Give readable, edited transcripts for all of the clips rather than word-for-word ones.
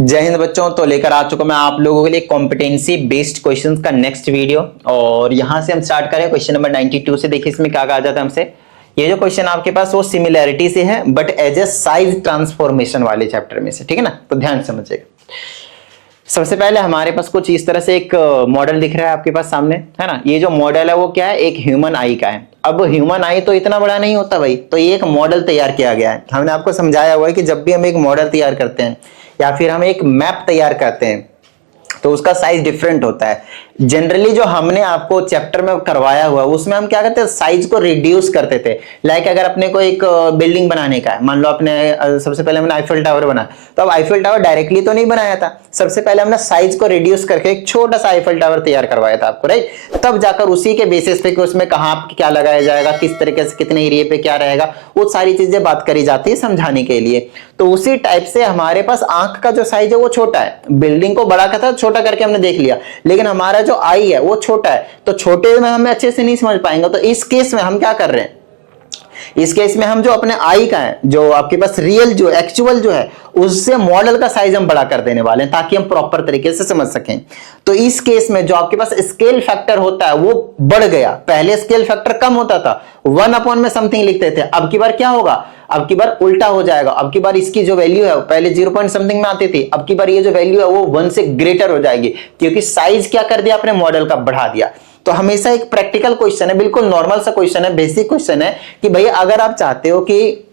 जय हिंद बच्चों। तो लेकर आ चुका मैं आप लोगों के लिए कॉम्पिटेंसी बेस्ड क्वेश्चंस का नेक्स्ट वीडियो। और यहां से हम स्टार्ट करें क्वेश्चन नंबर 92 से। देखिए इसमें क्या कहा जाता है हमसे। ये जो क्वेश्चन आपके पास वो सिमिलैरिटी से है but as a size transformation वाले चैप्टर में से, ठीक है ना। तो ध्यान समझिएगा। सबसे पहले हमारे पास कुछ इस तरह से एक मॉडल दिख रहा है आपके पास सामने, है ना। ये जो मॉडल है वो क्या है, एक ह्यूमन आई का है। अब ह्यूमन आई तो इतना बड़ा नहीं होता भाई, तो ये एक मॉडल तैयार किया गया है। हमने आपको समझाया हुआ है कि जब भी हम एक मॉडल तैयार करते हैं या फिर हम एक मैप तैयार करते हैं तो उसका साइज डिफरेंट होता है। जनरली जो हमने आपको चैप्टर में करवाया हुआ उसमें हम क्या करते हैं, साइज को रिड्यूस करते थे। लाइक अगर अपने को एक बिल्डिंग बनाने का है, मान लो अपने सबसे पहले हमने आईफिल टावर बना, तो अब आईफिल टावर डायरेक्टली तो नहीं बनाया था। सबसे पहले हमने साइज को रिड्यूस करके एक छोटा सा आईफिल टावर तैयार करवाया था आपको, राइट। तब जाकर उसी के बेसिस पे कि उसमें कहां क्या लगाया जाएगा, किस तरीके से कितने एरिया पे क्या रहेगा, वो सारी चीजें बात करी जाती है समझाने के लिए। तो उसी टाइप से हमारे पास आंख का जो साइज है वो छोटा है। बिल्डिंग को बड़ा करता छोटा करके हमने देख लिया, लेकिन हमारा जो आई है वो छोटा है, तो छोटे में हमें अच्छे से नहीं समझ पाएंगे। तो इस केस में हम क्या कर रहे हैं, इस केस में हम जो अपने आई का है, जो आपके पास रियल जो एक्चुअल जो है, उससे मॉडल का साइज हम बड़ा कर देने वाले हैं ताकि हम प्रॉपर तरीके से समझ सकें। तो इस केस में जो आपके पास स्केल फैक्टर होता है वो बढ़ गया। पहले स्केल फैक्टर कम होता था, 1 में समथिंग लिखते थे। अब की बार क्या होगा, अब की बार उल्टा हो जाएगा। अब की बार इसकी जो वैल्यू है पहले 0 पॉइंट समथिंग में आती थी, अब की बार ये जो वैल्यू है वो 1 से ग्रेटर हो जाएगी, क्योंकि साइज क्या कर दिया आपने, मॉडल का बढ़ा दिया। तो हमेशा एक प्रैक्टिकल क्वेश्चन है, बिल्कुल नॉर्मल सा क्वेश्चन है, बेसिक क्वेश्चन है कि भैया अगर आप चाहते हो कि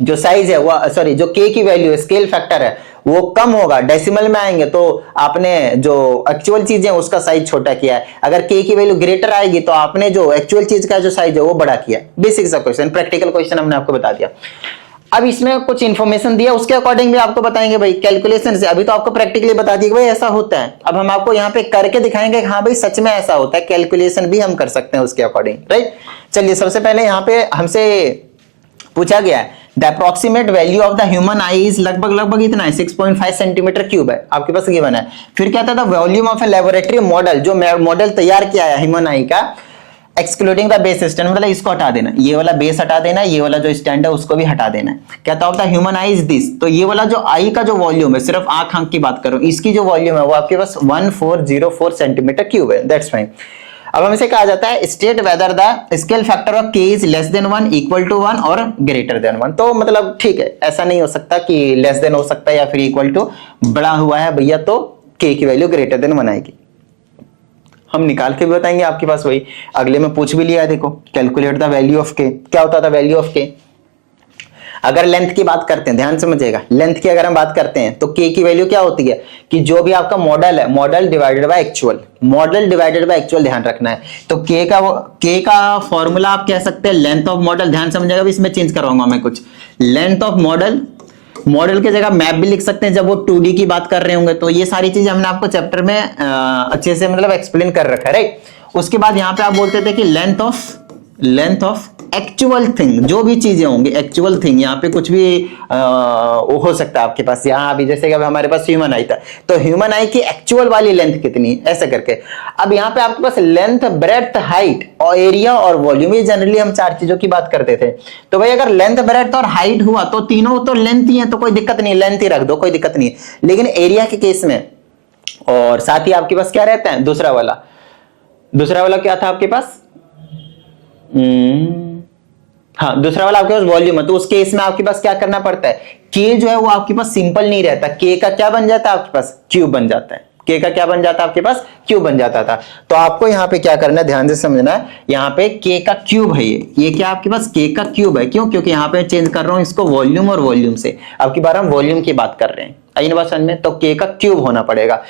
जो साइज है वो सॉरी जो के की वैल्यू स्केल फैक्टर है वो कम होगा, डेसिमल में आएंगे, तो आपने जो एक्चुअल चीज है उसका साइज छोटा किया है। अगर के की वैल्यू ग्रेटर आएगी तो आपने जो एक्चुअल चीज का जो साइज है वो बड़ा किया है। बेसिक सा क्वेश्चन, प्रैक्टिकल क्वेश्चन हमने आपको बता दिया। अब इसमें कुछ इंफॉर्मेशन दिया, उसके अकॉर्डिंग भी आपको बताएंगे भाई कैलकुलेशन से। अभी तो आपको प्रैक्टिकली बता दिया भाई ऐसा होता है, अब हम आपको यहाँ पे करके दिखाएंगे हाँ भाई सच में ऐसा होता है, कैलकुलेशन भी हम कर सकते हैं उसके अकॉर्डिंग, राइट। चलिए सबसे पहले यहाँ पे हमसे पूछा गया है the approximate value of the human I is लगभग इतना है 6.5 सेंटीमीटर क्यूब है आपके पास गिवन है। फिर क्या था, volume of a laboratory model, जो मॉडल तैयार किया है ह्यूमन आई का, एक्सक्लूडिंग द बेस स्टैंड, मतलब इसको हटा देना, ये वाला बेस हटा देना, ये वाला जो स्टैंड है उसको भी हटा देना है। कहता होता है ह्यूमन आई इज दिस, तो ये वाला जो आई का जो वॉल्यूम है, सिर्फ आंख की बात करो, इसकी जो वॉल्यूम है वो आपके पास 1404 सेंटीमीटर क्यूब है, दैट्स फाइन। अब हमसे कहा जाता है state whether the scale factor of K is less than 1, equal to 1 और ग्रेटर देन 1। तो मतलब ठीक है, ऐसा नहीं हो सकता कि लेस देन हो सकता है या फिर इक्वल टू, बड़ा हुआ है भैया तो के की वैल्यू ग्रेटर देन 1 आएगी। हम निकाल के भी बताएंगे आपके पास, वही अगले में पूछ भी लिया है। देखो कैलकुलेट द वैल्यू ऑफ के, क्या होता था वैल्यू ऑफ के। अगर लेंथ की बात करते हैं, ध्यान समझिएगा, लेंथ की अगर हम बात करते हैं तो के की वैल्यू क्या होती है कि जो भी आपका मॉडल है, model divided by actual, model divided by actual, ध्यान रखना है। तो के का फॉर्मूला आप कह सकते हैं लेंथ ऑफ मॉडल, ध्यान समझिएगा, इसमें चेंज करवाऊंगा मैं कुछ, लेंथ ऑफ मॉडल, मॉडल की जगह मैप भी लिख सकते हैं जब वो 2D की बात कर रहे होंगे। तो ये सारी चीजें हमने आपको चैप्टर में अच्छे से मतलब एक्सप्लेन कर रखा है, राइट। उसके बाद यहाँ पे आप बोलते थे कि लेंथ ऑफ एक्चुअल थिंग, जो भी चीजें होंगी एक्चुअल थिंग, यहाँ पे कुछ भी वो हो सकता है आपके पास। यहाँ अभी जैसे कि अब हमारे पास ह्यूमन आई था, तो ह्यूमन आई की एक्चुअल वाली लेंथ कितनी, ऐसे करके। अब यहाँ पे आपके पास लेंथ, ब्रेड्थ, हाइट और एरिया और वॉल्यूम, ये जनरली हम 4 चीजों की बात करते थे। तो भाई अगर लेंथ, ब्रेड्थ और हाइट हुआ तो तीनों तो लेंथ ही है, तो कोई दिक्कत नहीं, लेंथ ही रख दो, कोई दिक्कत नहीं है। लेकिन एरिया के केस में और साथ ही आपके पास क्या रहता है, दूसरा वाला क्या था आपके पास, हाँ दूसरा वाला आपके पास वॉल्यूम है। तो उस केस में आपके पास क्या करना पड़ता है, के जो है वो आपके पास सिंपल नहीं रहता, के का क्या बन जाता है आपके पास, क्यूब बन जाता है। के का क्या बन जाता है आपके पास, क्यूब बन जाता था। तो आपको यहाँ पे क्या करना है, ध्यान से समझना है, यहाँ पे के का क्यूब है, ये क्या आपके पास के का क्यूब है। क्यों, क्योंकि यहाँ पे चेंज कर रहा हूँ इसको वॉल्यूम और वॉल्यूम से। अब की बार हम वॉल्यूम की बात कर रहे हैं, आई बात समझ में। तो के का क्यूब होना पड़ेगा,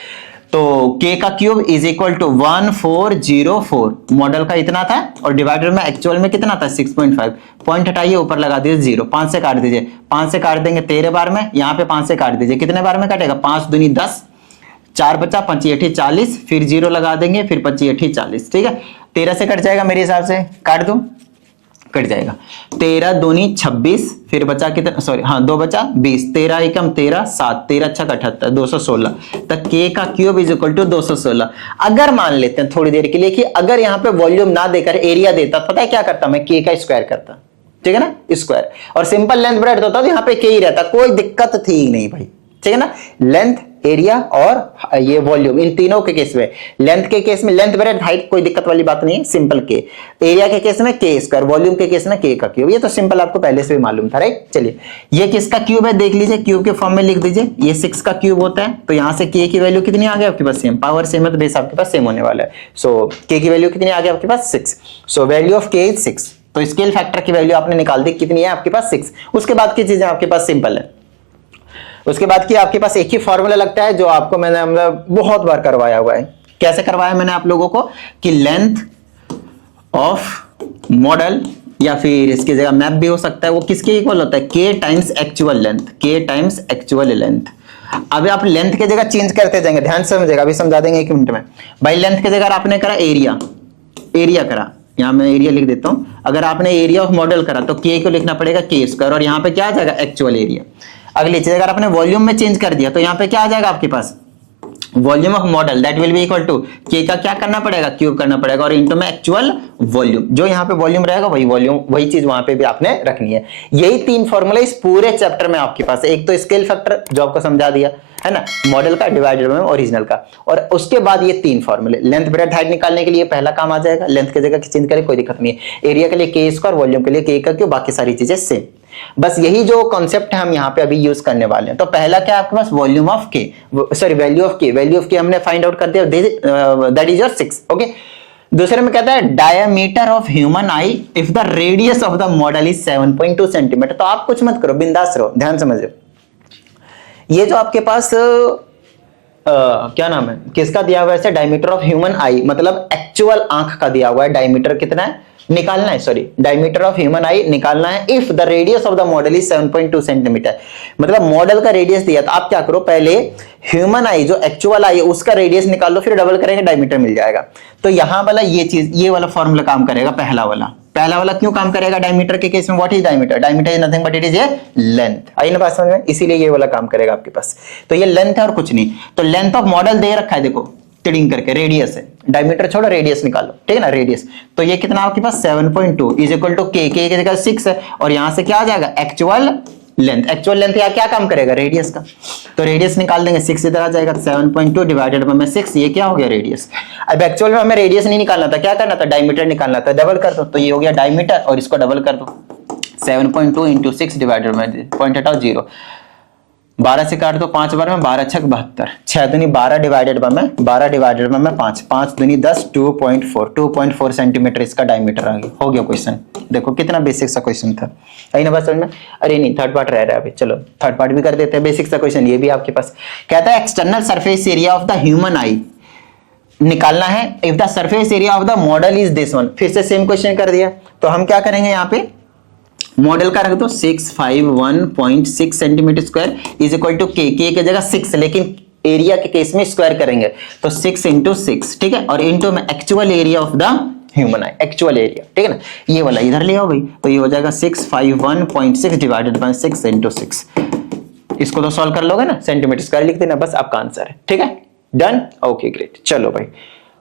तो k का cube is equal to 1404, model का इतना था और डिवाइडर में एक्चुअल में कितना था 6.5। पॉइंट हटाइए, ऊपर लगा दीजिए 0, 5 से काट दीजिए, 5 से काट देंगे 13 बार में, यहाँ पे 5 से काट दीजिए, कितने बार में कटेगा, 5 दूनी 10, 4 बचा, 5 8 40, फिर 0 लगा देंगे, फिर 5 8 40, ठीक है। 13 से कट जाएगा मेरे हिसाब से, काट दूं, कट जाएगा, 13 दूनी 26, फिर बचा कितना, सॉरी हाँ 2 बचा 20, 13 एकम 13, 7 13 अच्छा 78, 216 तक के का क्यूब इज इक्वल टू 216। अगर मान लेते हैं थोड़ी देर के लिए कि अगर यहाँ पे वॉल्यूम ना देकर एरिया देता, पता है क्या करता, मैं के का स्क्वायर करता, ठीक है ना, स्क्वायर, और सिंपल लेंथ ब्रेड्थ होता तो यहाँ पे के ही रहता, कोई दिक्कत थी नहीं भाई, ठीक है ना। लेंथ, एरिया और ये वॉल्यूम, इन तीनों के केस में, लेंथ के केस में लेंथ ब्रेड्थ हाइट कोई दिक्कत वाली बात नहीं है, सिंपल के। एरिया के केस में के स्क्वायर, वॉल्यूम के केस में के का क्यूब, ये तो सिंपल आपको पहले से भी मालूम था, राइट। चलिए ये किसका क्यूब है देख लीजिए, क्यूब के फॉर्म में लिख दीजिए, ये 6 का क्यूब होता है, तो यहां से के की वैल्यू कितनी आ गई आपके पास, सेम, पावर सेम है तो बेस आपके पास सेम होने वाला है। सो के की वैल्यू कितनी आ गई आपके पास 6, so value of K is 6, तो स्केल फैक्टर की वैल्यू आपने निकाल दी, कितनी है आपके पास 6। उसके बाद की चीजें आपके पास सिंपल है। उसके बाद की आपके पास एक ही फॉर्मूला लगता है जो आपको मैंने मतलब बहुत बार करवाया हुआ है। कैसे करवाया मैंने आप लोगों को कि लेंथ ऑफ मॉडल, या फिर इसकी जगह मैप भी हो सकता है, वो किसके इक्वल होता है, के टाइम्स एक्चुअल लेंथ, के टाइम्स एक्चुअल लेंथ। अभी आप लेंथ की जगह चेंज करते जाएंगे, ध्यान से समझिएगा, अभी समझा देंगे 1 मिनट में। भाई लेंथ की जगह आपने करा एरिया, एरिया करा, यहां मैं एरिया लिख देता हूं। अगर आपने एरिया ऑफ मॉडल करा तो के को लिखना पड़ेगा के स्क्वायर, और यहां पे क्या आ जाएगा एक्चुअल एरिया। अगली चीज अगर आपने वॉल्यूम में चेंज कर दिया तो यहां पे क्या आ जाएगा आपके पास, volume of model that will be equal to K का क्या करना पड़ेगा, क्यूब करना पड़ेगा, और इनटू में एक्चुअल वॉल्यूम, जो यहाँ पे वॉल्यूम रहेगा वही वॉल्यूम, वही चीज वहां पे भी आपने रखनी है। यही 3 फॉर्मूला इस पूरे चैप्टर में आपके पास है। एक तो स्केल फैक्टर जो आपको समझा दिया है ना, मॉडल का डिवाइडेड बाय ओरिजिनल का, और उसके बाद ये 3 फॉर्मूले। लेंथ ब्रेड्थ हाइट निकालने के लिए पहला काम आ जाएगा, लेंथ की जगह चेंज करें कोई दिक्कत नहीं है, एरिया के लिए के स्क्वायर, वॉल्यूम के लिए के का क्यूब, बाकी सारी चीजें सेम। बस यही जो कॉन्सेप्ट है हम यहाँ पे अभी यूज करने वाले हैं। तो पहला क्या है आपके पास, वॉल्यूम ऑफ के, सॉरी वैल्यू ऑफ के, वैल्यू ऑफ के हमने फाइंड आउट कर दिया, दैट इज योर 6, ओके। दूसरे में कहता है diameter of human I if the radius of the model is 7.2 centimetre. तो आप कुछ मत करो, बिंदास रहो, ध्यान समझिए। ये जो आपके पास क्या नाम है, किसका दिया हुआ है, डायमीटर ऑफ ह्यूमन आई, मतलब एक्चुअल आंख का दिया हुआ है, डायमीटर कितना है निकालना है, सॉरी डायमीटर ऑफ ह्यूमन आई निकालना है if the radius of the model is 7.2 centimetre. मतलब मॉडल का रेडियस दिया, तो आप क्या करो, पहले ह्यूमन आई जो एक्चुअल आई है उसका रेडियस निकाल लो, फिर डबल करेंगे डायमीटर मिल जाएगा। तो यहां वाला ये चीज, ये वाला फॉर्मूला काम करेगा, पहला वाला क्यों काम करेगा डायमीटर के केस में, what is diameter, diameter is nothing but it is a length. आई ना बात समझ में, इसीलिए ये वाला काम करेगा आपके पास। तो ये लेंथ है और कुछ नहीं। तो लेंथ ऑफ मॉडल दे रखा है, देखो टिडिंग करके, रेडियस है, डायमीटर छोड़ो रेडियस निकालो, ठीक है ना, रेडियस। तो ये कितना आपके पास 7.2 इज इक्वल टू के की जगह 6 है, और यहां से क्या आ जाएगा एक्चुअल लेंथ, एक्चुअल लेंथ या क्या काम करेगा रेडियस का, तो रेडियस निकाल देंगे, 6 इधर आ जाएगा, 7.2 डिवाइडेड बाय 6, ये क्या हो गया रेडियस। अब एक्चुअल में हमें रेडियस नहीं निकालना था, क्या करना था, डायमीटर निकालना था, डबल कर दो, तो ये हो गया डायमीटर, और इसको डबल कर दो, 7.2 इंटू 6 डिवाइडेड बाय, पॉइंट हटाओ 0, 12 से काट दो 5 बार में, 12 छक 72, 6 दूनी 12 डिवाइडेड बाय में 5, 5 दूनी 10, 2.4 सेंटीमीटर इसका डायमीटर आ गया। हो गया क्वेश्चन, देखो कितना बेसिक सा क्वेश्चन था। आई ना बात समझ में। अरे नहीं, थर्ड पार्ट रह रहा है अभी, चलो थर्ड पार्ट भी कर देते हैं। बेसिक सा क्वेश्चन ये भी आपके पास कहता है external surface area of the human आई निकालना है if the surface area of the model is this one. फिर से सेम क्वेश्चन कर दिया, तो हम क्या करेंगे, यहाँ पे मॉडल का रख दो 651.6 centimetre square is equal to k की जगह 6, लेकिन एरिया के केस में स्क्वायर करेंगे तो 6 इंटू 6, ठीक है, और इंटू में actual area of the human I, actual area, ठीक है ना, ये वाला इधर ले आओ भाई, तो ये हो जाएगा 651.6 डिवाइडेड बाय 6 इंटू 6। इसको तो सॉल्व कर लोगे ना, सेंटीमीटर स्क्वायर लिख देना, बस आपका आंसर है, ठीक है, डन, ओके ग्रेट। चलो भाई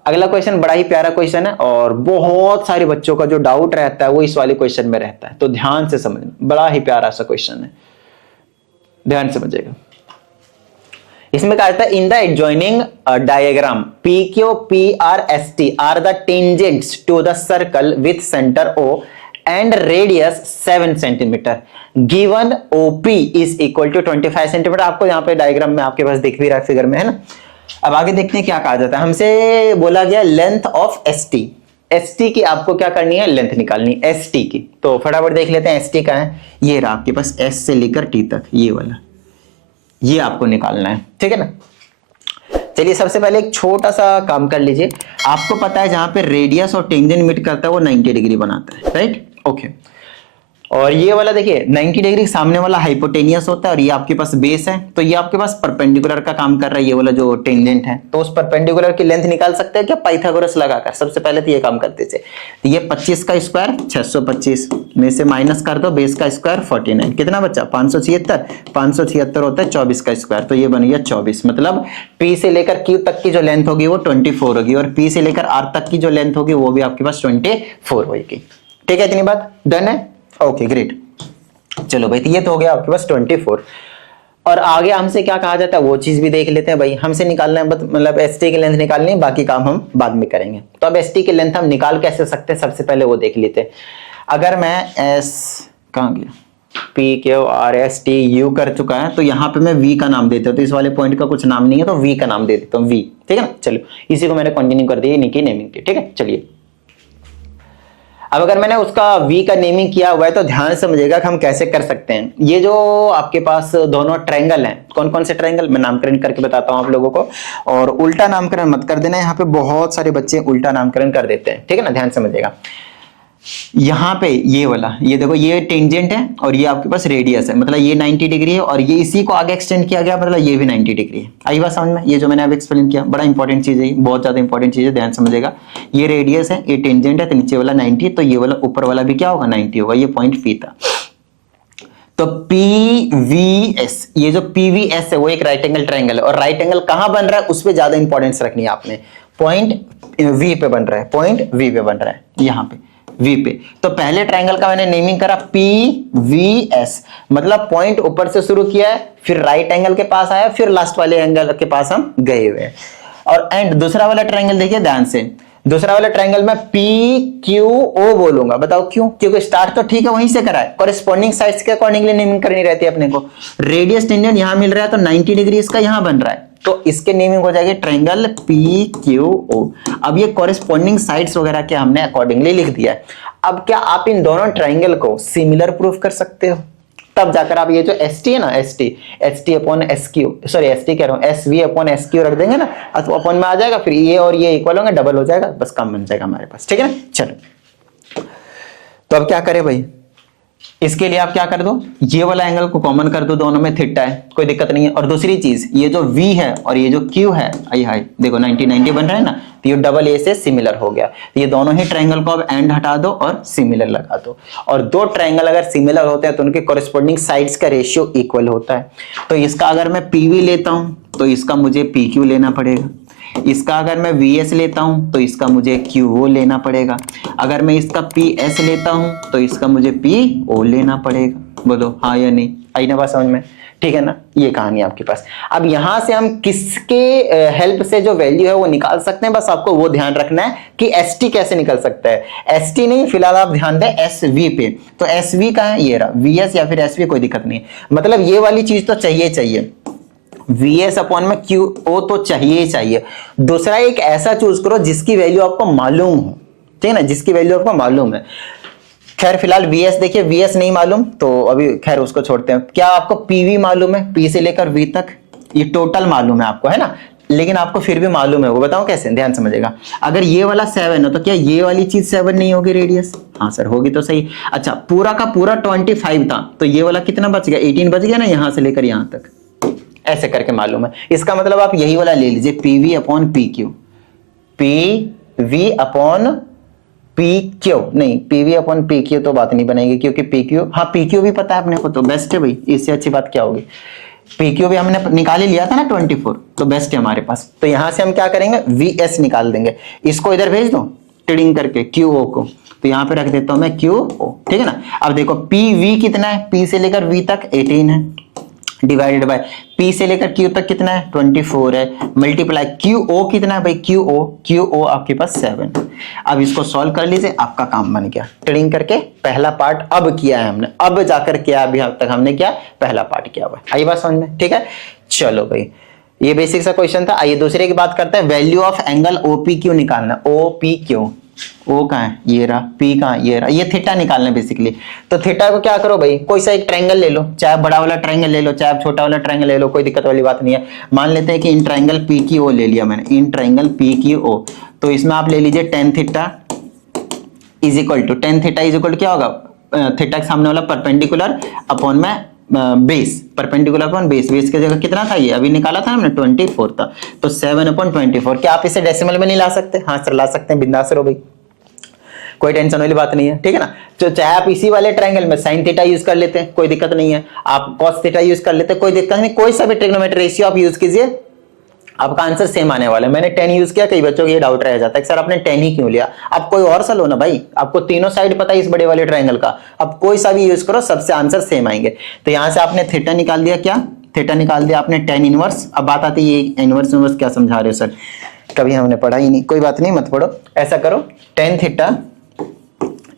अगला क्वेश्चन बड़ा ही प्यारा क्वेश्चन है, और बहुत सारे बच्चों का जो डाउट रहता है वो इस वाले क्वेश्चन में रहता है, तो ध्यान से समझना, बड़ा ही प्यारा सा क्वेश्चन है, ध्यान से समझिएगा। इसमें कहा जाता है in the adjoining diagram PQPRST are the tangents to the circle with centre O and radius 7 centimetre, given OP is equal to 25 centimetre. आपको यहाँ पे डायग्राम में आपके पास दिख भी रहा है फिगर में, है ना। अब आगे देखते हैं क्या कहा जाता है। हमसे बोला गया लेंथ ऑफ ST की आपको क्या करनी है, लेंथ निकालनी ST की। तो फटाफट देख लेते हैं ST का है, ये रहा आपके पास S से लेकर T तक, ये वाला, ये आपको निकालना है, ठीक है ना। चलिए सबसे पहले एक छोटा सा काम कर लीजिए। आपको पता है जहां पे रेडियस और टेंजेंट मीट करता है वो 90 डिग्री बनाता है, राइट, ओके। और ये वाला देखिए 90 डिग्री सामने वाला हाइपोटेनियस होता है, और ये आपके पास बेस है, तो ये आपके पास परपेंडिकुलर का काम कर रहा है, ये वाला जो टेंजेंट है। तो उस परपेंडिकुलर की लेंथ निकाल सकते हैं क्या, पाइथागोरस लगाकर। सबसे पहले तो ये काम करते थे, तो ये 25 का स्क्वायर 625 में से माइनस कर दो, बेस का स्क्वायर 49, कितना बच्चा 576 होता है 24 का स्क्वायर, तो ये बन गया 24। मतलब P से लेकर Q तक की जो लेंथ होगी वो 24 होगी, और P से लेकर R तक की जो लेंथ होगी वो भी आपके पास 24 होगी, ठीक है। इतनी बात डन है, ओके ग्रेट। चलो भाई, तो ये तो हो गया आपके पास 24। और आगे हमसे क्या कहा जाता है वो चीज भी देख लेते हैं भाई। हमसे निकालना है मतलब एसटी की लेंथ निकालनी है, बाकी काम हम बाद में करेंगे। तो अब एसटी की लेंथ हम निकाल कैसे सकते हैं, सबसे पहले वो देख लेते हैं। अगर मैं एस कहाँ गया, P Q R S T U कर चुका है, तो यहाँ पे मैं वी का नाम देता हूँ। तो इस वाले पॉइंट का कुछ नाम नहीं है तो वी का नाम दे देता हूँ, वी। ठीक है ना, चलो इसी को मैंने कंटिन्यू कर दिया इनकी नेमिंग की। ठीक है, चलिए अब अगर मैंने उसका v का नेमिंग किया हुआ है तो ध्यान से समझिएगा कि हम कैसे कर सकते हैं। ये जो आपके पास दोनों ट्रायंगल हैं, कौन कौन से ट्रायंगल, मैं नामकरण करके बताता हूं आप लोगों को, और उल्टा नामकरण मत कर देना। यहाँ पे बहुत सारे बच्चे उल्टा नामकरण कर देते हैं, ठीक है ना, ध्यान से समझिएगा। यहाँ पे ये वाला, ये देखो ये टेंजेंट है और ये आपके पास रेडियस है, मतलब ये 90 डिग्री है, और ये इसी को आगे एक्सटेंड किया गया, मतलब ये भी 90 डिग्री है। आई बात समझ में, ये जो मैंने अब एक्सप्लेन किया बड़ा इंपॉर्टेंट चीज है, बहुत ज्यादा इंपॉर्टेंट चीज है, ध्यान समझिएगा। ये रेडियस है, ये टेंजेंट है, तो नीचे वाला 90, तो ये वाला ऊपर वाला भी क्या होगा 90 होगा, ये पॉइंट पी था। तो PVS, ये जो PVS है वो एक राइट एंगल ट्रायंगल है, और राइट एंगल कहां बन रहा है उस पर ज्यादा इंपॉर्टेंस रखनी है आपने। पॉइंट V पे बन रहा है, पॉइंट V पे बन रहा है, यहां पे V पे। तो पहले ट्रायंगल का मैंने नेमिंग करा PVS, मतलब पॉइंट ऊपर से शुरू किया है, फिर राइट एंगल के पास आया, फिर लास्ट वाले एंगल के पास हम गए हुए हैं। और एंड दूसरा वाला ट्रायंगल देखिए ध्यान से, दूसरा वाला ट्रायंगल में PQO बोलूंगा, बताओ क्यों? क्योंकि स्टार्ट तो ठीक है वहीं से करा है, कॉरेस्पॉन्डिंग साइड्स के अकॉर्डिंगली नेमिंग करनी रहती है अपने को। रेडियस टेंजेंट यहां मिल रहा है तो 90 डिग्री इसका यहां बन रहा है, तो इसके नेमिंग हो जाएगी ट्रायंगल PQO। अब ये कॉरेस्पॉन्डिंग साइड्स वगैरह के हमने अकॉर्डिंगली लिख दिया है। अब क्या आप इन दोनों ट्रायंगल को सिमिलर प्रूफ कर सकते हो? तब जाकर आप ये जो ST है ना, ST upon SQ, sorry ST कह रहा हूं, SV अपॉन SQ रख देंगे ना, तो अपॉन में आ जाएगा, फिर ये और ये इक्वल होंगे, डबल हो जाएगा, बस काम बन जाएगा हमारे पास। ठीक है ना, चलो तो अब क्या करें भाई, इसके लिए आप क्या कर दो, ये वाला एंगल को कॉमन कर दो, दोनों में थीटा है, कोई दिक्कत नहीं है। और दूसरी चीज, ये जो V है और ये जो Q है, आई हाई देखो 90 बन रहा है ना, तो ये डबल ए से सिमिलर हो गया। तो ये दोनों ही ट्रायंगल को अब एंड हटा दो और सिमिलर लगा दो। और दो ट्रायंगल अगर सिमिलर होते हैं तो उनके कॉरेस्पॉन्डिंग साइड्स का रेशियो इक्वल होता है। तो इसका अगर मैं PV लेता हूं तो इसका मुझे PQ लेना पड़ेगा, इसका अगर मैं VS लेता हूं तो इसका मुझे QO लेना पड़ेगा, अगर मैं इसका PS लेता हूं तो इसका मुझे PO लेना पड़ेगा। बोलो हाँ या नहीं, आई ना बात समझ में? ठीक है ना, ये कहानी आपके पास। अब यहां से हम किसके हेल्प से जो वैल्यू है वो निकाल सकते हैं, बस आपको वो ध्यान रखना है कि ST कैसे निकल सकता है। ST नहीं, फिलहाल आप ध्यान दें SV पे। तो SV का है ये रहा, VS या फिर SV कोई दिक्कत नहीं, मतलब ये वाली चीज तो चाहिए, VS अपॉन में QO तो चाहिए ही चाहिए। दूसरा एक ऐसा चूज करो जिसकी वैल्यू आपको मालूम हो, ठीक है ना, जिसकी वैल्यू आपको मालूम है। खैर फिलहाल VS देखिए, VS नहीं मालूम तो अभी खैर उसको छोड़ते हैं। क्या आपको PV मालूम है, P से लेकर V तक, ये टोटल मालूम है आपको, है ना, लेकिन आपको फिर भी मालूम है, वो बताओ कैसे, ध्यान समझिएगा। अगर ये वाला 7 है तो क्या ये वाली चीज 7 नहीं होगी रेडियस? हाँ सर होगी, तो सही। अच्छा पूरा का पूरा 25 था तो ये वाला कितना बच गया, 18 बच गया ना, यहां से लेकर यहां तक, ऐसे करके मालूम है। इसका मतलब आप यही वाला ले लीजिए, PV upon PQ, PV upon PQ, नहीं PV अपॉन PQ तो बात नहीं बनेगी, क्योंकि PQ, हाँ PQ भी पता है अपने को, तो बेस्ट है भाई, इससे अच्छी बात क्या होगी। PQ भी हमने निकाल ही लिया था ना 24, तो बेस्ट है हमारे पास। तो यहां से हम क्या करेंगे, VS निकाल देंगे, इसको इधर भेज दो टिडिंग करके QO को, तो यहां पे रख देता हूं मैं QO, ठीक है ना। अब देखो PV कितना है, P से लेकर V तक 18 है, डिवाइडेड बाय P से लेकर Q तक कितना है 24 है, मल्टीप्लाई QO कितना है भाई, QO आपके पास 7। अब इसको सॉल्व कर लीजिए, आपका काम बन गया। ट्रेडिंग करके पहला पार्ट अब किया है हमने, अब जाकर किया, अभी अब तक हमने क्या पहला पार्ट किया हुआ है। आई बात समझ में? ठीक है, चलो भाई ये बेसिक सा क्वेश्चन था। आइए दूसरे की बात करते हैं, वैल्यू ऑफ एंगल OPQ निकालना। OPQ, O कहाँ है, ये रहा, P कहाँ है, ये रहा, ये थीटा निकालना बेसिकली। तो थीटा को क्या करो भाई, कोई सा एक ट्रायंगल ले लो, चाहे बड़ा वाला ट्रायंगल ले लो, चाहे आप छोटा वाला ट्रायंगल ले लो, कोई दिक्कत वाली बात नहीं है। मान लेते हैं कि इन ट्रायंगल PQO ले लिया मैंने, इन ट्रायंगल PQO, तो इसमें आप ले लीजिए tan theta is equal to, tan theta is equal to क्या होगा, थीटा के सामने वाला परपेंडिकुलर अपॉन में base, perpendicular upon base, base की जगह कितना था, ये अभी निकाला था हमने 24 था, तो 7/24। क्या आप इसे डेसिमल में नहीं ला सकते? हाँ सर ला सकते हैं, बिंदास रहो भाई, कोई टेंशन वाली बात नहीं है, ठीक है ना। तो चाहे आप इसी वाले ट्रायंगल में sin थीटा यूज कर लेते हैं, कोई दिक्कत नहीं है, आप cos थीटा यूज कर लेते हैं, कोई दिक्कत नहीं, कोई सा भी ट्रिग्नोमेट्री रेशियो आप यूज कीजिए, आपका आंसर सेम आने वाला है। मैंने 10 यूज किया, कई बच्चों को ये डाउट रह जाता है कि सर आपने 10 ही क्यों लिया। आप कोई और सा लो ना भाई, आपको तीनों साइड पता है इस बड़े वाले ट्रायंगल का, अब कोई सा भी यूज करो, सबसे आंसर सेम आएंगे। तो यहां से आपने थीटा निकाल दिया, क्या थीटा निकाल दिया आपने tan इनवर्स। अब बात आती है ये इनवर्स इनवर्स क्या समझा रहे हो सर, कभी हमने पढ़ा ही नहीं, कोई बात नहीं मत पढ़ो। ऐसा करो tan theta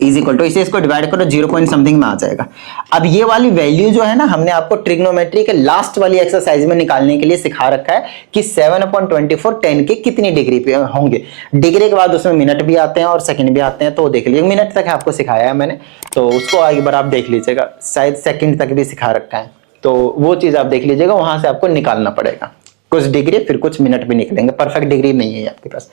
is equal to, इसे इसको डिवाइड करो 0 पॉइंट समथिंग में आ जाएगा। अब ये वाली वैल्यू जो है ना, हमने आपको ट्रिग्नोमेट्री के लास्ट वाली एक्सरसाइज में निकालने के लिए सिखा रखा है कि 7/24 10 के कितनी डिग्री पे होंगे। डिग्री के बाद उसमें मिनट भी आते हैं और सेकंड भी आते हैं, तो देख लीजिए मिनट तक आपको सिखाया है मैंने, तो उसको एक बार आप देख लीजिएगा, शायद सेकंड तक भी सिखा रखा है, तो वो चीज आप देख लीजिएगा, वहां से आपको निकालना पड़ेगा। कुछ डिग्री फिर कुछ मिनट भी निकलेंगे, परफेक्ट डिग्री नहीं है आपके पास।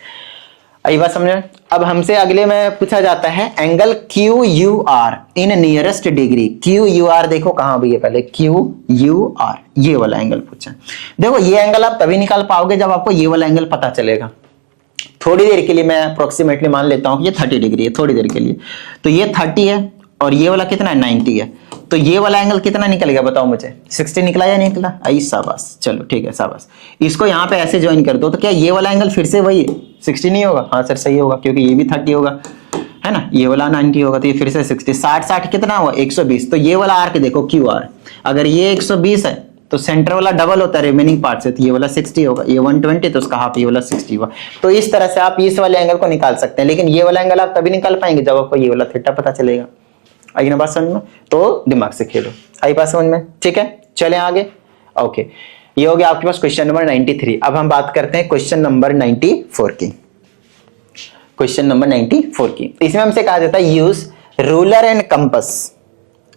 आई बात समझ में। अब हमसे अगले में पूछा जाता है एंगल QUR इन नियरेस्ट डिग्री। QUR देखो कहां भी है, पहले QUR ये वाला एंगल पूछा। देखो ये एंगल आप तभी निकाल पाओगे जब आपको ये वाला एंगल पता चलेगा। थोड़ी देर के लिए मैं अप्रोक्सीमेटली मान लेता हूं कि ये 30 डिग्री है, थोड़ी देर के लिए, तो ये 30 है और ये वाला कितना है 90 है, तो ये वाला एंगल कितना निकल गया बताओ मुझे, 60 निकला या नहीं निकला? आई शाबाश, चलो ठीक है शाबाश। इसको यहाँ पे ऐसे ज्वाइन कर दो तो क्या ये वाला एंगल फिर से वही 60 नहीं होगा? हाँ सर सही होगा, क्योंकि ये भी 30 होगा है ना, ये वाला 90 होगा, तो ये फिर से 60, 60 कितना हुआ 120। तो ये वाला आर्क देखो QR, अगर ये 120 है तो सेंटर वाला डबल होता है रिमेनिंग पार्ट से, तो ये वाला 60 होगा, ये 120 तो उसका हाफ, ये वाला 60 हुआ। तो इस तरह से आप इस वाले एंगल को निकाल सकते हैं, लेकिन ये वाला एंगल आप तभी निकाल पाएंगे जब आपको ये वाला थीटा पता चलेगा। आई ना बात समझ में? तो दिमाग से खेलो, आई बात समझ में? ठीक है चलें आगे। ओके ये हो गया आपके पास क्वेश्चन नंबर 93। अब हम बात करते हैं क्वेश्चन नंबर 94 की। क्वेश्चन नंबर 94 की, इसमें हमसे कहा जाता है use ruler and compass,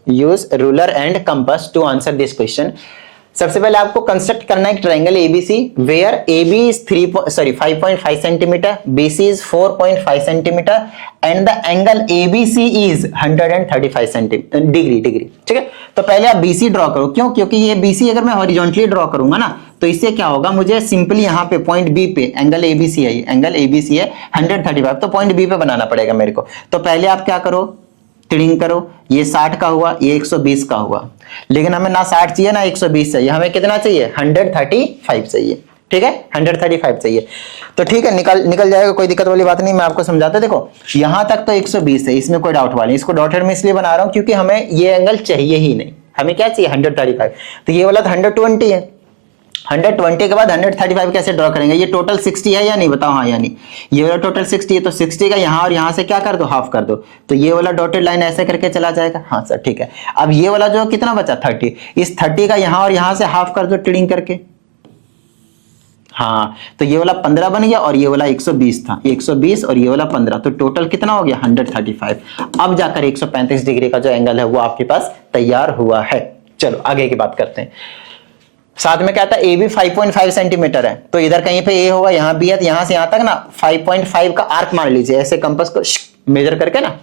use ruler and compass to answer this question. सबसे पहले आपको कंस्ट्रक्ट करना है एक triangle ABC where AB is 5.5 centimetre, BC is 4.5 centimetre and the angle ABC is 135 degree. ठीक है, तो पहले आप BC ड्रॉ करो। क्यों? क्योंकि ये BC अगर मैं हॉरिजॉन्टली ड्रॉ करूंगा ना तो इससे क्या होगा, मुझे सिंपली यहाँ पे पॉइंट B पे एंगल ABC है, एंगल ABC है 135, तो पॉइंट B पे बनाना पड़ेगा मेरे को। तो पहले आप क्या करो, ट्रिंग करो, ये 60 का हुआ, ये 120 का हुआ, लेकिन हमें ना 60 चाहिए ना 120 चाहिए, हमें कितना चाहिए 135 चाहिए। ठीक है 135 चाहिए, तो ठीक है निकल जाएगा, कोई दिक्कत वाली बात नहीं। मैं आपको समझाता, देखो यहां तक तो 120 है, इसमें कोई डाउट वाली नहीं। इसको डॉटेड में इसलिए बना रहा हूं क्योंकि हमें ये एंगल चाहिए ही नहीं, हमें क्या चाहिए 135, तो ये वाला 120 है। 120 के बाद 135 कैसे ड्रॉ करेंगे, ये टोटल 60 है या नहीं बताओ? हाँ या नहीं, ये वाला टोटल 60 है, तो 60 का यहाँ और यहाँ से क्या कर दो, हाफ कर दो, तो ये वाला डॉटेड लाइन ऐसे करके चला जाएगा। हाँ सर ठीक है, अब ये वाला जो कितना बचा 30, इस 30 का यहाँ और यहाँ से हाफ कर दो ट्रिडिंग करके। हाँ तो ये वाला 15 बन गया और ये वाला 120 था, 120 और ये वाला 15, तो टोटल कितना हो गया 135। अब जाकर 135 डिग्री का जो एंगल है वो आपके पास तैयार हुआ है। चलो आगे की बात करते हैं। साथ में क्या था, AB 5.5 सेंटीमीटर है, तो इधर कहीं पे A होगा, यहाँ भी है, तो यहाँ से यहाँ तक ना 5.5 का आर्क मान लीजिए, ऐसे कंपास को मेजर करके ना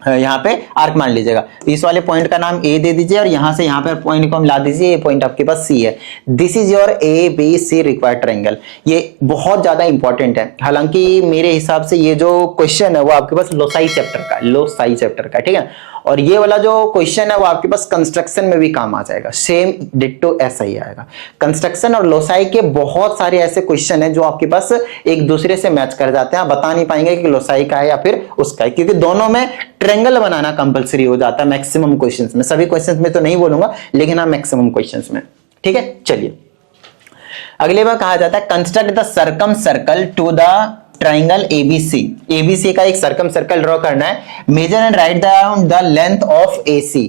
यहाँ पे आर्क मान लीजिएगा। इस वाले पॉइंट का नाम A दे दीजिए और यहाँ से यहाँ पर पॉइंट को हम ला दीजिए, ये पॉइंट आपके पास C है। This is your ABC required triangle. ये बहुत ज्यादा इंपॉर्टेंट है, हालांकि मेरे हिसाब से ये जो क्वेश्चन है वो आपके पास लोसाई चैप्टर का, लोसाई चैप्टर का, ठीक है। और ये वाला जो क्वेश्चन है वो आपके पास कंस्ट्रक्शन में भी काम आ जाएगा, सेम डिट्टो ऐसा ही आएगा। कंस्ट्रक्शन और लोसाई के बहुत सारे ऐसे क्वेश्चन हैं जो आपके पास एक दूसरे से मैच कर जाते हैं, आप बता नहीं पाएंगे कि लोसाई का है या फिर उसका है, क्योंकि दोनों में ट्रायंगल बनाना कंपलसरी हो जाता है मैक्सिमम क्वेश्चंस में। सभी क्वेश्चंस में तो नहीं बोलूंगा, लेकिन हाँ मैक्सिमम क्वेश्चंस में। ठीक है चलिए अगले बार कहा जाता है construct the circumcircle to the triangle ABC। ABC का एक सर्कम सर्कल ड्रॉ करना है, measure and write down the length of AC।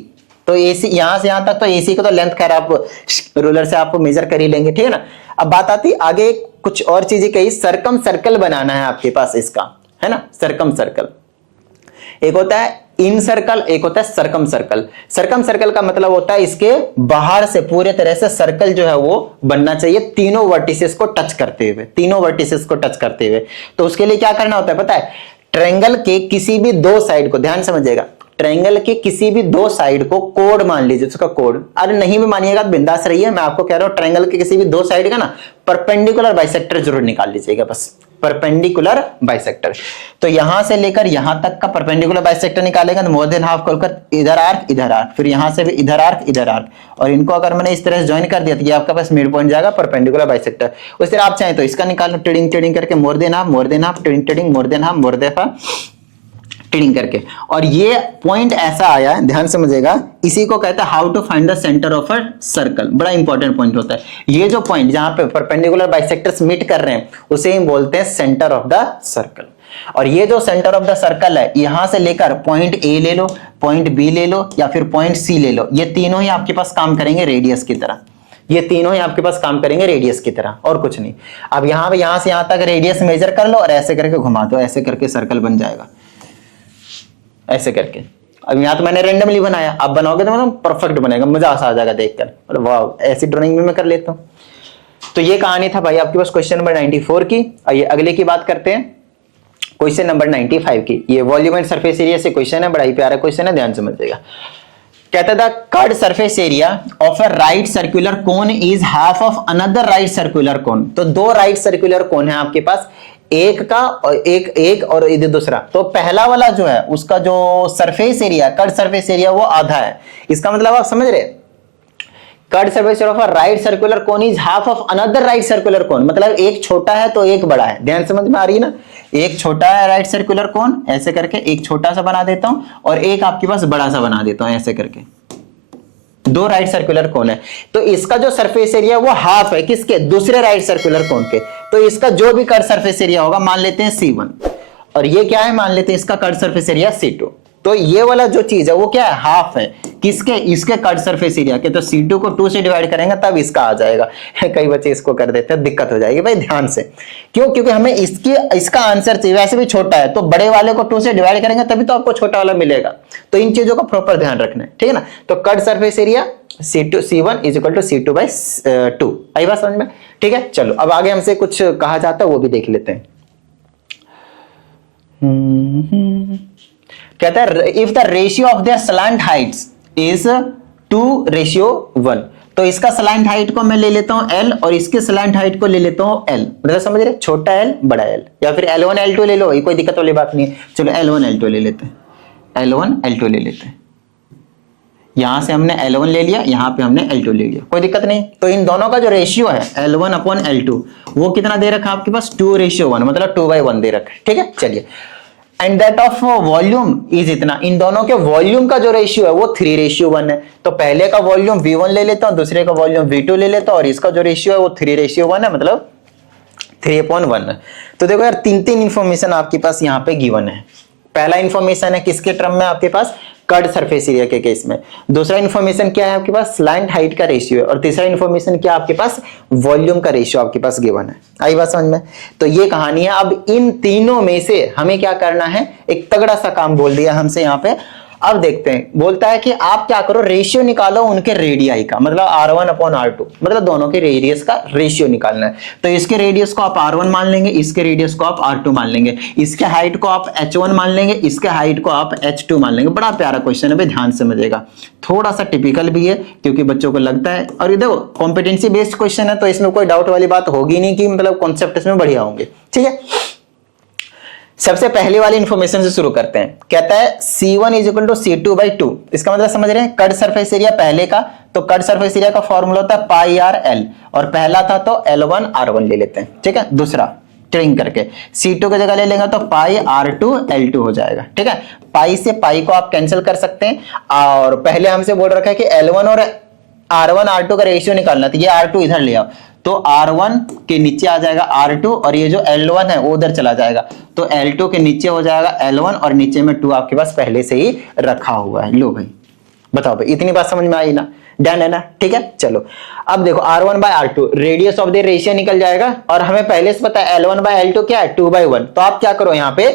तो AC यहां से यहां तक, तो AC को तो लेंथ खैर आप रूलर से आप मेजर कर ही लेंगे, ठीक है ना। अब बात आती आगे कुछ और चीजें कही, सर्कम सर्कल बनाना है आपके पास इसका, है ना। सर्कम सर्कल एक होता है इन सर्कल, एक होता है सर्कम सर्कल। सर्कम सर्कल का मतलब होता है इसके बाहर से पूरे तरह से सर्कल जो है वो बनना चाहिए तीनों वर्टिसेस को टच करते हुए, तीनों वर्टिसेस को टच करते हुए। तो उसके लिए क्या करना होता है पता है, ट्रायंगल के किसी भी दो साइड को, ध्यान समझिएगा, ट्रायंगल के किसी भी दो साइड को कोड मान लीजिए, उसका कोड, अरे नहीं भी मानिएगा तो बिंदास रहिए, मैं आपको कह रहा हूं ट्रायंगल के किसी भी दो साइड का ना परपेंडिकुलर बाइसेक्टर जरूर निकाल लीजिएगा, बस परपेंडिकुलर बाइसेक्टर। तो यहां से लेकर यहां तक का परपेंडिकुलर बाइसेक्टर निकालेगा तो मोर देन हाफ खोलकर इधर आर्क, फिर यहां से भी इधर आर्क, और इनको अगर मैंने इस तरह से ज्वाइन कर दिया तो ये आपका पास मिड पॉइंट जाएगा परपेंडिकुलर बाइसेक्टर। उस तरह आप चाहें तो इसका निकाल लो, टेडिंग करके more than half, tending more than half, trading करके। और ये पॉइंट ऐसा आया है, ध्यान समझिएगा, इसी को कहता है how to find the centre of a circle. बड़ा इंपॉर्टेंट पॉइंट होता है ये जो पॉइंट जहां पे परपेंडिकुलर बाइसेक्टर्स मीट कर रहे हैं उसे हम बोलते हैं सेंटर ऑफ द सर्कल। और ये जो सेंटर ऑफ द सर्कल है, यहां से लेकर पॉइंट ए ले लो, पॉइंट बी ले लो या फिर पॉइंट सी ले लो, ये तीनों ही आपके पास काम करेंगे रेडियस की तरह। ये तीनों ही आपके पास काम करेंगे रेडियस की तरह और कुछ नहीं। अब यहां से यहां तक रेडियस मेजर कर लो और ऐसे करके घुमा दो, ऐसे करके सर्कल बन जाएगा ऐसे करके। अब यहां तो मैंने रेंडमली बनाया, आप बनाओगे तो मतलब परफेक्ट बनेगा, मजा आ जाएगा देखकर, वाह ऐसी ड्राइंग भी मैं कर लेता हूं। तो ये कहानी था भाई आपके पास क्वेश्चन नंबर 94 की। आइए अगले की बात करते हैं, क्वेश्चन नंबर 95 की। ये वॉल्यूम एंड सरफेस एरिया से क्वेश्चन है, बड़ा ही प्यारा क्वेश्चन है, ध्यान समझिएगा। कहता था curved surface area of a right circular cone is half of another right circular cone. तो दो राइट सर्कुलर कोन है आपके पास, एक का और एक और इधर दूसरा। तो पहला वाला जो है उसका जो surface area, curved surface area, वो आधा है। इसका मतलब आप समझ रहे, curved surface of a right circular cone is half of another right circular cone, मतलब एक छोटा है तो एक बड़ा है। ध्यान समझ में आ रही है ना, एक छोटा है राइट सर्कुलर कोन, ऐसे करके एक छोटा सा बना देता हूं और एक आपके पास बड़ा सा बना देता हूं, ऐसे करके दो राइट सर्कुलर कोन है। तो इसका जो सरफेस एरिया वो हाफ है किसके, दूसरे राइट सर्कुलर कोन के। तो इसका जो भी कर्व्ड सरफेस एरिया होगा मान लेते हैं C1, और ये क्या है मान लेते हैं इसका कर्व्ड सरफेस एरिया C2। तो ये वाला जो चीज है वो क्या है, हाफ है किसके, इसके कर्व्ड सरफेस एरिया के। तो C2 को 2 से डिवाइड करेंगे तब इसका आ जाएगा। कई बच्चे इसको कर देते हैं, दिक्कत हो जाएगी भाई, ध्यान से। क्यों, क्योंकि हमें इसका आंसर चाहिए, वैसे भी छोटा है तो बड़े वाले को 2 से डिवाइड करेंगे तभी तो आपको छोटा वाला मिलेगा। तो इन चीजों का प्रॉपर ध्यान रखना है, ठीक है ना। तो curved surface area C1 is equal to C2/2। आई बात समझ में, ठीक है। चलो अब आगे हमसे कुछ कहा जाता है वो भी देख लेते हैं। कहता है if the ratio of their slant Heights is 2:1। तो इसका स्लैंट हाइट को मैं ले लेता हूं L और इसके स्लैंट हाइट को ले लेता हूं L, मतलब समझ रहे, छोटा L बड़ा L, या फिर L1 L2 ले लो, ये कोई दिक्कत वाली बात नहीं है। चलो L1 L2 ले लेते हैं, L1 L2 ले लेते हैं। यहां से हमने L1 ले लिया, यहां पे हमने L2 ले लिया, कोई दिक्कत नहीं। तो इन दोनों का जो रेशियो है L1/L2 वो कितना दे रखा है आपके पास, 2:1, मतलब 2/1 दे रखा है, ठीक है। चलिए, and that of volume is इतना, इन दोनों के वॉल्यूम का जो रेशियो है वो 3:1 है। तो पहले का वॉल्यूम V1 ले लेता हूं, दूसरे का वॉल्यूम V2 ले लेता हूं, और इसका जो रेशियो है वो 3:1 है, मतलब 3/1 है। तो देखो यार, तीन इंफॉर्मेशन आपके पास यहाँ पे गिवन है। पहला इंफॉर्मेशन है किसके टर्म में आपके पास, कर्व्ड सरफेस एरिया के केस में। दूसरा इंफॉर्मेशन क्या है आपके पास, स्लैंट हाइट का रेशियो है। और तीसरा इंफॉर्मेशन क्या आपके पास, वॉल्यूम का रेशियो आपके पास गिवन है। आई बात समझ में। तो ये कहानी है। अब इन तीनों में से हमें क्या करना है, एक तगड़ा सा काम बोल दिया हमसे यहाँ पे। अब देखते हैं, बोलता है कि आप क्या करो, रेशियो निकालो उनके रेडियाई का, मतलब R1/R2, मतलब दोनों के रेडियस का रेशियो निकालना है। तो इसके रेडियस को आप R1 मान लेंगे, इसके रेडियस को आप R2 मान लेंगे, इसके हाइट को आप H1 मान लेंगे, इसके हाइट को आप H2 मान लेंगे। बड़ा प्यारा क्वेश्चन है भाई, ध्यान समझिएगा। थोड़ा सा टिपिकल भी है क्योंकि बच्चों को लगता है, और ये देखो कॉम्पिटेंसी बेस्ड क्वेश्चन है तो इसमें कोई डाउट वाली बात होगी नहीं कि मतलब कॉन्सेप्ट इसमें बढ़िया होंगे, ठीक है। सबसे पहले वाली इंफॉर्मेशन से शुरू करते हैं। कहता है C1 is equal to C2/2। इसका मतलब समझ रहे हैं, कर्व्ड सरफेस एरिया पहले का, तो कर्व्ड सरफेस एरिया का फॉर्मूला होता है πr/L, और पहला था तो L1/R1 ले लेते हैं, ठीक है। दूसरा ट्रिंग करके C2 की जगह ले लेंगे तो πr2L2 हो जाएगा, ठीक है। पाई से पाई को आप कैंसिल कर सकते हैं, और पहले हमसे बोल रखा है कि L1 और R1/R2 का रेशियो निकालना, तो ये R2 इधर ले आओ, तो R1 के नीचे आ जाएगा R2, और ये जो L1 है वो उधर चला जाएगा, तो L2 के नीचे हो जाएगा L1, और नीचे में 2 आपके पास पहले से ही रखा हुआ है। लो भाई बताओ भाई, इतनी बात समझ में आई ना, डन है ना, ठीक है। चलो अब देखो R1/R2 radius of the ratio निकल जाएगा, और हमें पहले से पता है L1/L2 क्या है, 2/1। तो आप क्या करो, यहाँ पे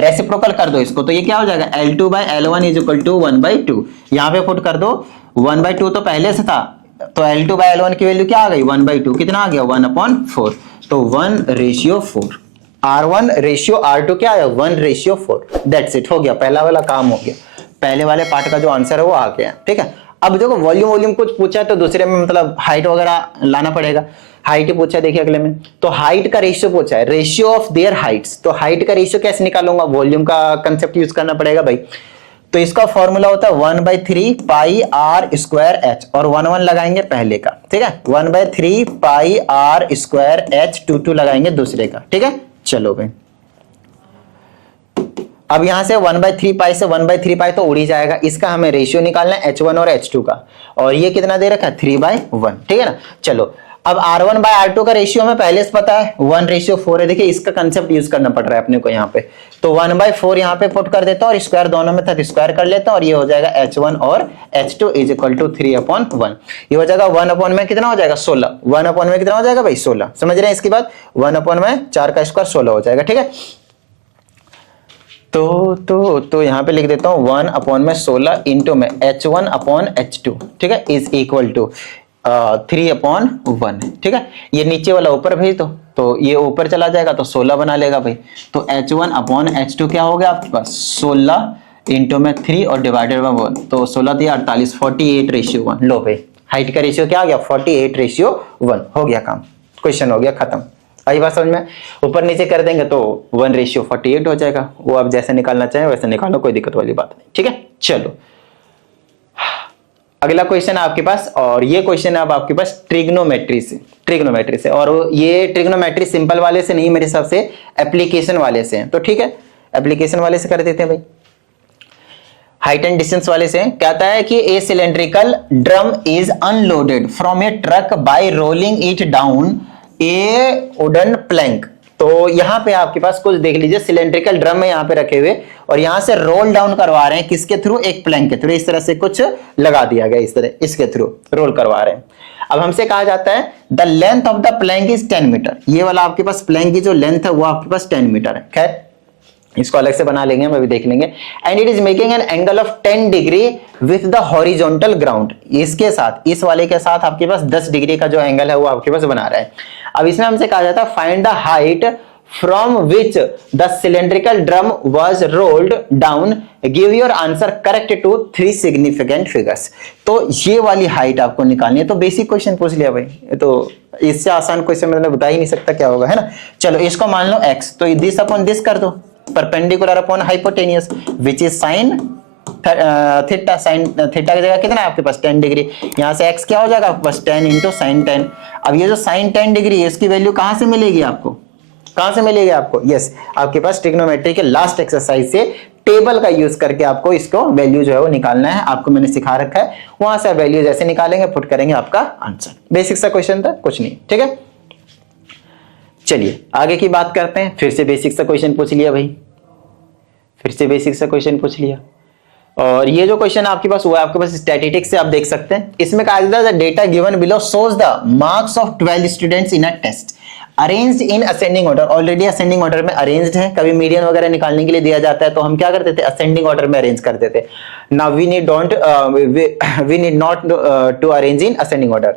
रेसिप्रोकल कर दो इसको, तो ये क्या हो जाएगा, L2/L1 इज इक्वल टू 1/2। यहाँ पे पुट कर दो 1/2, तो पहले से था, तो L2/L1 की वैल्यू क्या आ गई, 1/2, कितना आ गया, 1/4। तो 1:4, R1:R2 क्या है, 1:4। दैट्स इट, हो गया, पहला वाला काम हो गया। पहले वाले पार्ट का जो आंसर है वो आ गया, ठीक है। अब देखो वॉल्यूम कुछ पूछा है तो दूसरे में मतलब हाइट वगैरह लाना पड़ेगा। हाइट ही पूछा है, देखिए अगले में, तो हाइट का रेशियो पूछा है, रेशियो ऑफ देयर हाइट्स। तो हाइट का रेशियो कैसे निकालूंगा, वॉल्यूम का कंसेप्ट यूज करना पड़ेगा भाई। तो इसका फॉर्मूला होता है 1/3 πr²h, और 1 लगाएंगे पहले का, ठीक है। 1/3 πr²h, 2 लगाएंगे दूसरे का, ठीक है। चलो भाई अब यहां से 1/3 से 1/3 तो उड़ ही जाएगा, इसका हमें रेशियो निकालना है H1 और H2 का, और ये कितना दे रखा है 3/1, ठीक है ना। चलो अब R1/R2 का रेशियो हमें पहले से पता है 1:4 है। देखिए इसका कंसेप्ट यूज करना पड़ रहा है अपने को यहाँ पे, तो 1/4 यहाँ पे पुट कर देता हूँ और स्क्वायर दोनों में था स्क्वायर कर लेता हूँ और ये हो जाएगा H1 और H2 इज इक्वल टू 3/1। ये हो जाएगा 1 में कितना हो जाएगा 16, 1 में कितना हो जाएगा भाई 16, समझ रहे हैं इसकी बात। 1 में 4 का स्क्वायर 16 हो जाएगा, ठीक है। तो यहाँ पे लिख देता हूँ 1 में 16 इंटू में H1/H2, ठीक है, इज इक्वल टू 3/1, ठीक है। ये नीचे वाला ऊपर भेज दो तो ये ऊपर चला जाएगा तो 16 बना लेगा भाई। तो H1/H2 क्या हो गया आपके पास 16 इंटू में 3 और डिवाइडेड बाय 1, तो 16 दिया 48, 48:1। लो भाई हाइट का रेशियो क्या आ गया 48:1, हो गया काम, क्वेश्चन हो गया खत्म। आई बात समझ में, ऊपर नीचे कर देंगे तो 1:48 हो जाएगा, वो आप जैसे निकालना चाहें वैसे निकालो, कोई दिक्कत वाली बात नहीं, ठीक है। चलो अगला क्वेश्चन है आपके पास, और ये क्वेश्चन है अब आपके पास ट्रिग्नोमेट्री से, और ये ट्रिग्नोमेट्री सिंपल वाले से नहीं मेरे हिसाब से एप्लीकेशन वाले से है, तो ठीक है एप्लीकेशन वाले से कर देते हैं भाई। हाइट एंड डिस्टेंस वाले से कहता है कि ए cylindrical drum is unloaded from A truck bye rolling it down A wooden plank. तो यहां पे आपके पास कुछ देख लीजिए, सिलेंड्रिकल ड्रम है यहाँ पे रखे हुए और यहां से रोल डाउन करवा रहे हैं, किसके थ्रू, एक प्लैंक के थ्रू, इस तरह से कुछ लगा दिया गया, इस तरह इसके थ्रू रोल करवा रहे हैं। अब हमसे कहा जाता है the length of the plank is 10 metre, ये वाला आपके पास प्लैंक की जो लेंथ है वो आपके पास 10 मीटर है, खैर इसको अलग से बना लेंगे, हम अभी देख लेंगे। And it is making an angle of 10 degree with the horizontal ground, इसके साथ इस वाले के साथ आपके पास 10 डिग्री का जो एंगल है वो आपके पास बना रहा है। अब इसमें हमसे कहा जाता है find the height from which the cylindrical drum was rolled down, give your answer correct to 3 significant figures. तो ये वाली हाइट आपको निकालनी है, तो बेसिक क्वेश्चन पूछ लिया भाई, तो इससे आसान क्वेश्चन मतलब बता ही नहीं सकता क्या होगा, है ना। चलो इसको मान लो x, तो दिस अपॉन दिस कर दो, perpendicular upon hypotenuse which is sine theta, sine theta की जगह कितना है आपके पास 10 डिग्री, यहां से x क्या हो जाएगा आपके पास 10 इंटू साइन 10। अब ये जो साइन 10 डिग्री है इसकी वैल्यू कहां से मिलेगी आपको, कहां से मिलेगी आपको, यस आपके पास ट्रिग्नोमेट्री के लास्ट एक्सरसाइज से टेबल का यूज करके आपको इसको वैल्यू जो है वो निकालना है, आपको मैंने सिखा रखा है, वहां से वैल्यू जैसे निकालेंगे पुट करेंगे आपका आंसर। बेसिक सा क्वेश्चन था, कुछ नहीं, ठीक है। चलिए आगे की बात करते हैं, फिर से बेसिक सा क्वेश्चन पूछ लिया भाई, फिर से बेसिक सा क्वेश्चन पूछ लिया। और ये जो क्वेश्चन आपके पास हुआ है आपके पास स्टैटिस्टिक्स से आप देख सकते हैं, इसमें कहा जाता है the data given below shows the marks of 12 students in a test arranged in ascending order. Already ascending order में अरेंज्ड है, कभी मीडियन वगैरह निकालने के लिए दिया जाता है तो हम क्या करते थे असेंडिंग ऑर्डर में अरेंज करते थे। Now we need not to arrange in ascending order.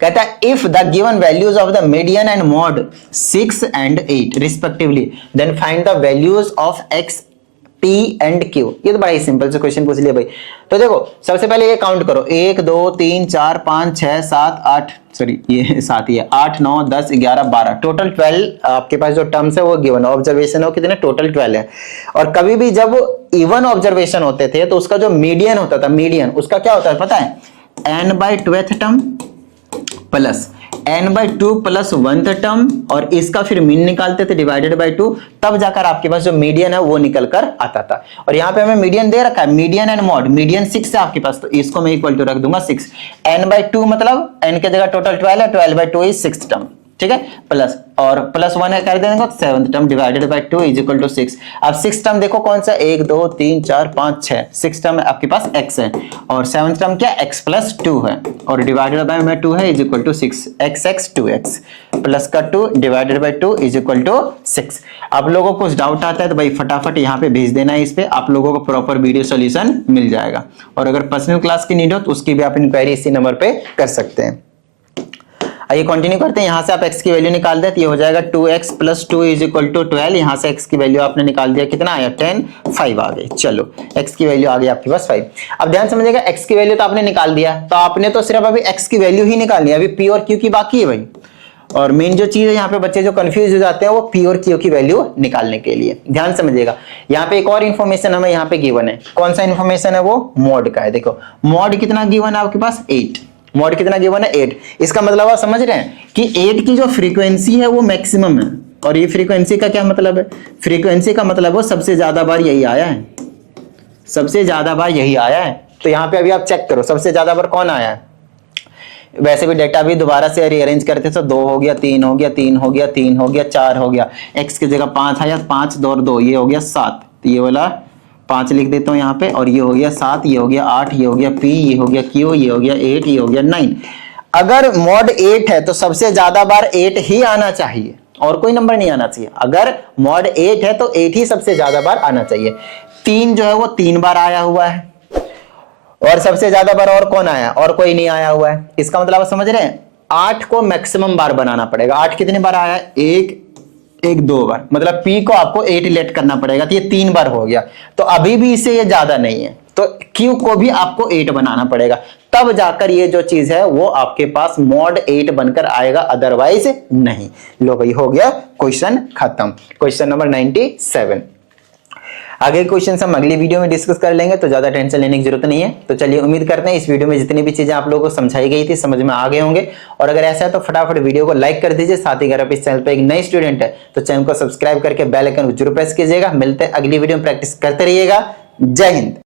कहता है if the given values of the median and mode 6 and 8 respectively then find the values of x P and Q। ये तो बड़ा ही simple से question पूछ लिया भाई। तो देखो सबसे पहले ये काउंट करो 1 2 3 4 5 6 7 8, सॉरी ये 7 ही है, 8 9 10 11 12, टोटल 12 आपके पास जो टर्म्स है वो गिवन ऑब्जर्वेशन हो कितने टोटल 12 है। और कभी भी जब इवन ऑब्जर्वेशन होते थे तो उसका जो मीडियन होता था, मीडियन उसका क्या होता है पता है, n/12th term plus n/2 plus 1th term, और इसका फिर मीन निकालते थे डिवाइडेड बाय 2, तब जाकर आपके पास जो मीडियन है वो निकल कर आता था। और यहाँ पे हमें मीडियन दे रखा है, मीडियन एंड मॉड, मीडियन 6 है आपके पास तो इसको मैं इक्वल टू रख दूंगा 6, n/2 मतलब n के जगह टोटल 12 है, 12/2 इज 6th टर्म, ठीक है, प्लस और प्लस 1 है कर देंगे 7th term divided by 2 is equal to 6। अब 6th टर्म देखो कौन सा 1 2 3 4 5 6, 6th टर्म आपके पास x है और 7th टर्म क्या x प्लस 2 है और डिवाइडेड बाय में 2 है is equal to 6, x 2x plus का 2 divided by 2 is equal to 6। आप लोगों को कुछ डाउट आता है तो भाई फटाफट यहाँ पे भेज देना है, इस पे आप लोगों को प्रॉपर वीडियो सॉल्यूशन मिल जाएगा। और अगर पर्सनल क्लास की नीड हो तो उसकी भी आप इंक्वायरी इसी नंबर पे कर सकते हैं। आइए कंटिन्यू करते हैं, यहां से आप x की वैल्यू निकाल दें तो ये हो जाएगा 2x plus 2 is equal to 12, यहां से x की वैल्यू आपने निकाल दिया कितना आया 10, 5 आ गई। चलो x की वैल्यू आ गई आपके पास 5। अब ध्यान समझिएगा x की वैल्यू तो आपने निकाल दिया, तो आपने तो सिर्फ अभी x की वैल्यू ही निकालनी है, अभी p और q की बाकी है भाई। और मेन जो चीज है यहाँ पे बच्चे जो कंफ्यूज हो जाते हैं वो p और q की वैल्यू निकालने के लिए ध्यान समझिएगा। यहाँ पे एक और इन्फॉर्मेशन हमें यहाँ पे गिवन है, कौन सा इन्फॉर्मेशन है वो मॉड का है। देखो मॉड कितना गिवन है आपके पास 8, मॉड कितना गिवन है 8। इसका मतलब आप समझ रहे हैं कि 8 की जो फ्रीक्वेंसी है वो मैक्सिमम है, और ये फ्रीक्वेंसी का क्या मतलब है? फ्रीक्वेंसी का मतलब वो सबसे ज्यादा बार यही आया है, सबसे ज्यादा बार यही आया है। तो यहाँ पे अभी आप चेक करो सबसे ज्यादा बार कौन आया है। वैसे भी डेटा भी दोबारा से रीअरेंज करते तो 2 हो गया, 3 हो गया, 3 हो गया, 3 हो गया, 4 हो गया, x की जगह 5 आया, 5 2 और 2 ये हो गया 7, तो ये वाला 5 लिख देता हूँ यहाँ पे, और ये हो गया 7, ये हो गया 8, ये हो गया p, ये हो गया q, ये हो गया 8, ये हो गया 9। अगर मॉड 8 है तो सबसे ज्यादा बार 8 ही आना चाहिए और कोई नंबर नहीं आना चाहिए। अगर मॉड 8 है तो 8 ही सबसे ज्यादा बार आना चाहिए। 3 जो है वो 3 बार आया हुआ है, और सबसे ज्यादा बार और कौन आया? और कोई नहीं आया हुआ है। इसका मतलब आप समझ रहे हैं, 8 को मैक्सिमम बार बनाना पड़ेगा। 8 कितने बार आया है? 1 2 बार, मतलब p को आपको 8 लेट करना पड़ेगा, तो ये 3 बार हो गया, तो अभी भी इससे ये ज्यादा नहीं है, तो q को भी आपको 8 बनाना पड़ेगा, तब जाकर ये जो चीज है वो आपके पास मॉड 8 बनकर आएगा, अदरवाइज नहीं। लो भाई हो गया क्वेश्चन खत्म, क्वेश्चन नंबर 97। आगे क्वेश्चन हम अगली वीडियो में डिस्कस कर लेंगे, तो ज्यादा टेंशन लेने की जरूरत नहीं है। तो चलिए उम्मीद करते हैं इस वीडियो में जितनी भी चीजें आप लोगों को समझाई गई थी समझ में आ गए होंगे, और अगर ऐसा है तो फटाफट वीडियो को लाइक कर दीजिए। साथ ही अगर आप इस चैनल पर एक नए स्टूडेंट है तो चैनल को सब्सक्राइब करके बेल आइकन को जरूर प्रेस कीजिएगा। मिलते हैं अगली वीडियो में, प्रैक्टिस करते रहिएगा। जय हिंद।